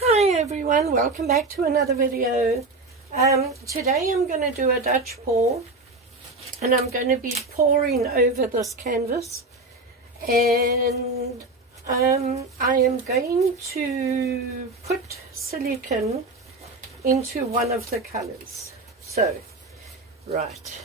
Hi everyone, welcome back to another video. Today I'm going to do a Dutch pour, and I'm going to be pouring over this canvas, and I am going to put silicone into one of the colors. So, right,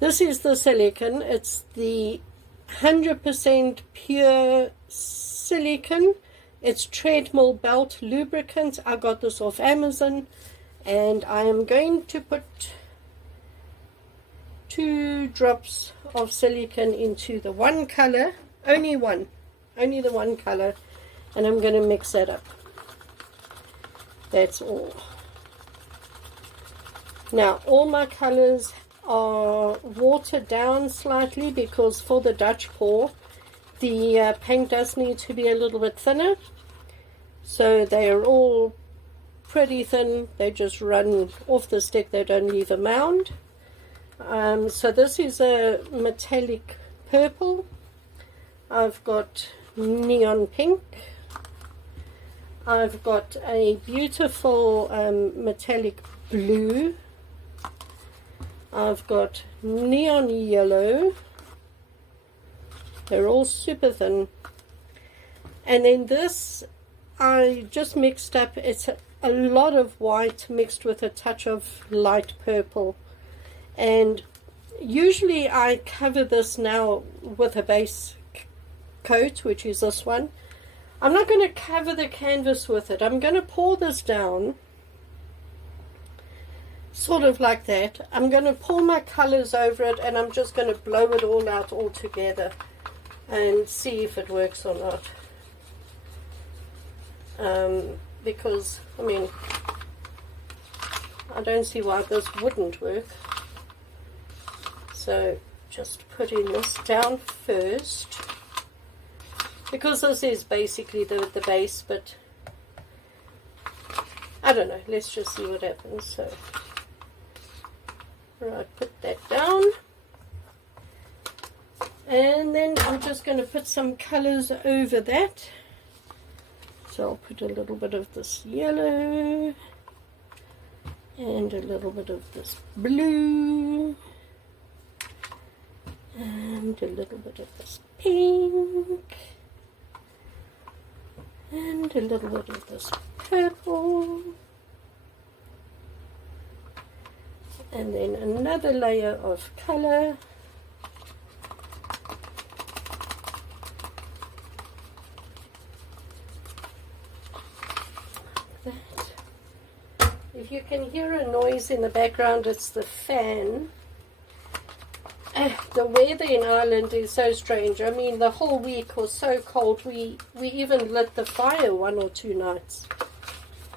this is the silicone. It's the 100% pure silicone. It's treadmill belt lubricant. I got this off Amazon, and I am going to put 2 drops of silicone into the one color, only the one color, and I'm going to mix that up. That's all. Now all my colors are watered down slightly because for the Dutch pour the paint does need to be a little bit thinner. So they are all pretty thin. They just run off the stick. They don't leave a mound. So this is a metallic purple. I've got neon pink. I've got a beautiful metallic blue. I've got neon yellow. They're all super thin. And then this I just mixed up. It's a lot of white mixed with a touch of light purple. And usually I cover this now with a base coat, which is this one. I'm not going to cover the canvas with it. I'm going to pour this down, sort of like that. I'm going to pour my colors over it, and I'm just going to blow it all out all together and see if it works or not. Because, I mean, I don't see why this wouldn't work. So, just putting this down first, because this is basically the base, but I don't know, let's just see what happens. So, right, put that down. And then I'm just going to put some colors over that. So I'll put a little bit of this yellow and a little bit of this blue and a little bit of this pink and a little bit of this purple, and then another layer of color. If you can hear a noise in the background, it's the fan. The weather in Ireland is so strange. I mean, the whole week was so cold. We even lit the fire 1 or 2 nights.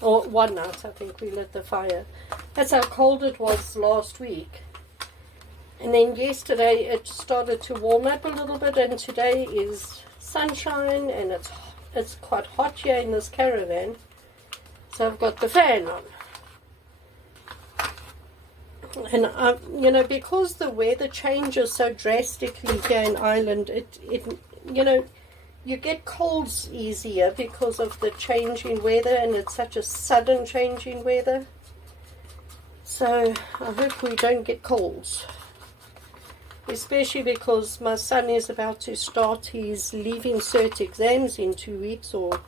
Or one night, I think we lit the fire. That's how cold it was last week. And then yesterday it started to warm up a little bit, and today is sunshine, and it's quite hot here in this caravan. So I've got the fan on. And you know, because the weather changes so drastically here in Ireland, it you know, you get colds easier because of the change in weather, and it's such a sudden change in weather. So I hope we don't get colds, especially because my son is about to start his Leaving Cert exams in 2 weeks or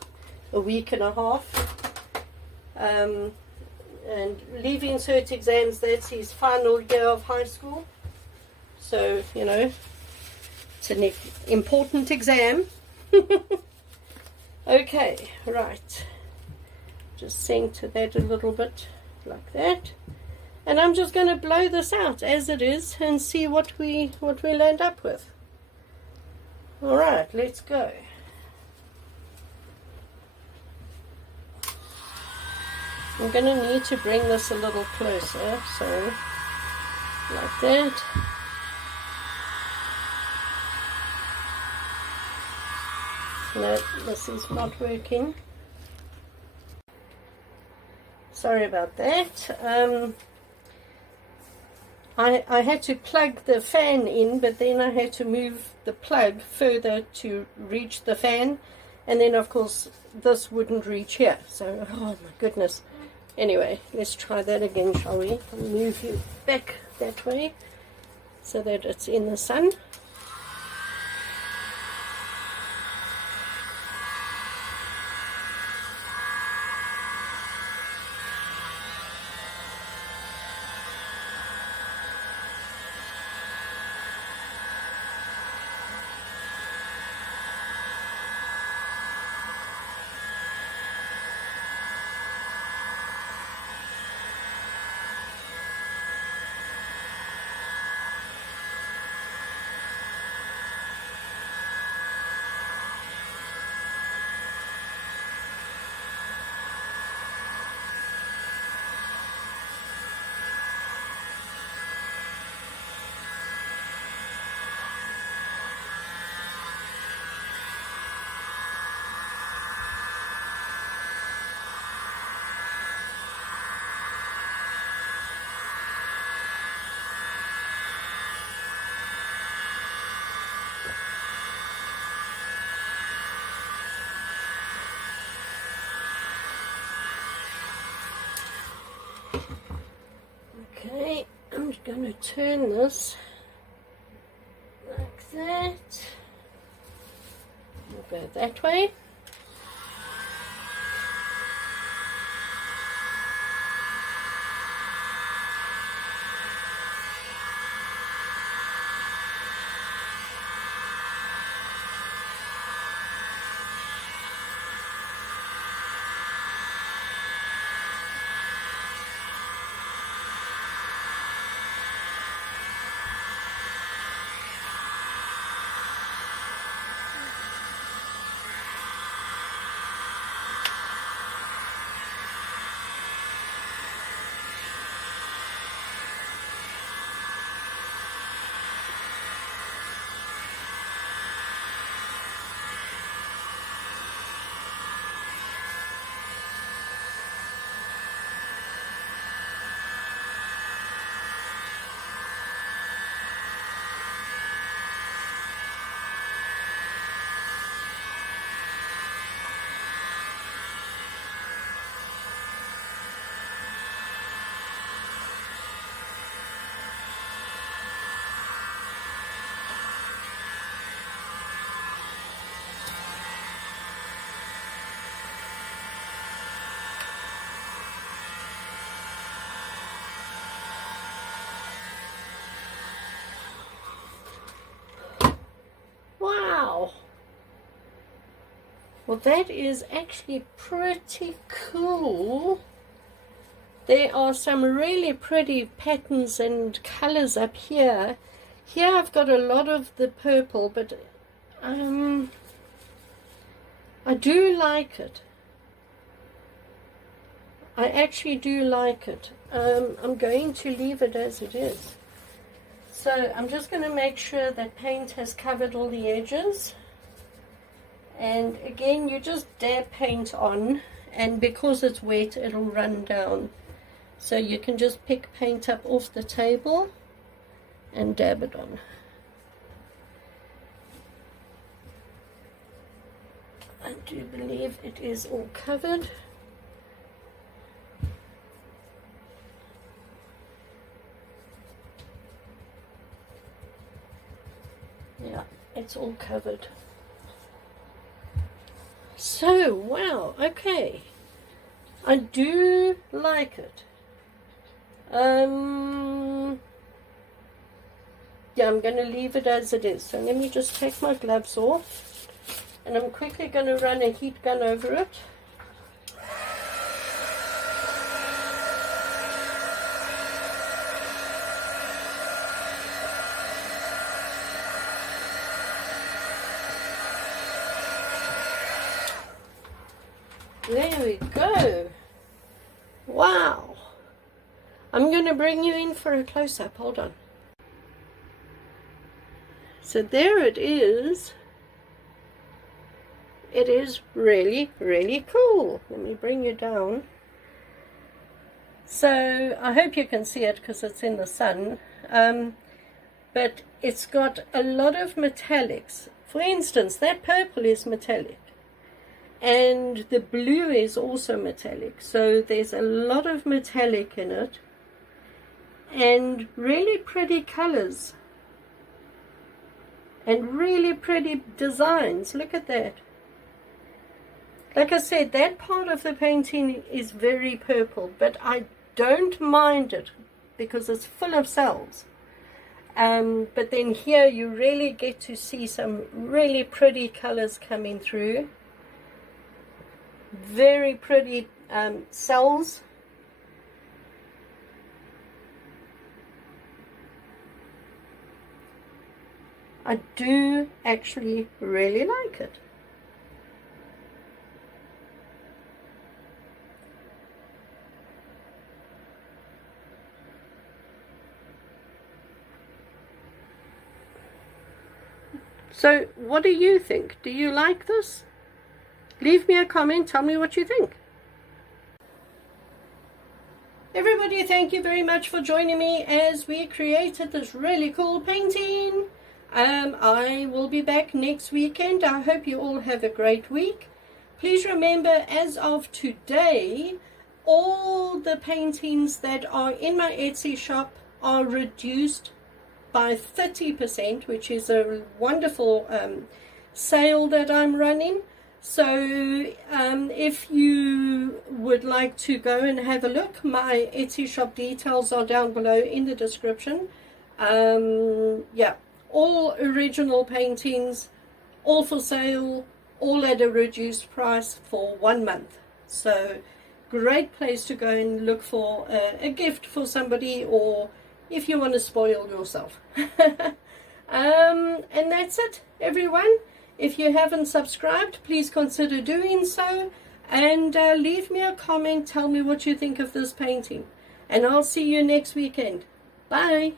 a week and a half. And Leaving Cert exams, that's his final year of high school. So, you know, it's an important exam. Okay, right. Just center that a little bit like that. And I'm just going to blow this out as it is and see what we'll end up with. Alright, let's go. I'm going to need to bring this a little closer, so like that. No, this is not working. Sorry about that. I had to plug the fan in, but then I had to move the plug further to reach the fan, And then of course this wouldn't reach here, so oh my goodness. Anyway, let's try that again, shall we? I'll move you back that way so that it's in the sun. Okay, I'm just going to turn this like that. We'll go that way. Wow. Well, that is actually pretty cool. There are some really pretty patterns and colors up here. Here I've got a lot of the purple, but I do like it. I actually do like it. I'm going to leave it as it is. So I'm just going to make sure that paint has covered all the edges. And again, you just dab paint on, and because it's wet, it'll run down. So you can just pick paint up off the table and dab it on. I do believe it is all covered. Yeah, it's all covered. So, wow, okay. I do like it. Yeah, I'm going to leave it as it is. So let me just take my gloves off, and I'm quickly going to run a heat gun over it. There we go. Wow. I'm going to bring you in for a close-up. Hold on. So there it is. It is really, really cool. Let me bring you down. So I hope you can see it because it's in the sun. But it's got a lot of metallics. For instance, that purple is metallic. and the blue is also metallic, so there's a lot of metallic in it, and really pretty colors and really pretty designs. Look at that. Like I said, that part of the painting is very purple, but I don't mind it because it's full of cells. But then here you really get to see some really pretty colors coming through. Very pretty cells. I do actually really like it. So what do you think? Do you like this? Leave me a comment, tell me what you think. Everybody, thank you very much for joining me as we created this really cool painting. I will be back next weekend. I hope you all have a great week. Please remember, as of today, all the paintings that are in my Etsy shop are reduced by 30%, which is a wonderful sale that I'm running. So if you would like to go and have a look, my Etsy shop details are down below in the description. Yeah, all original paintings, all for sale, all at a reduced price for 1 month. So great place to go and look for a gift for somebody, or if you want to spoil yourself. And that's it, everyone. If you haven't subscribed, please consider doing so, and leave me a comment, tell me what you think of this painting, and I'll see you next weekend. Bye.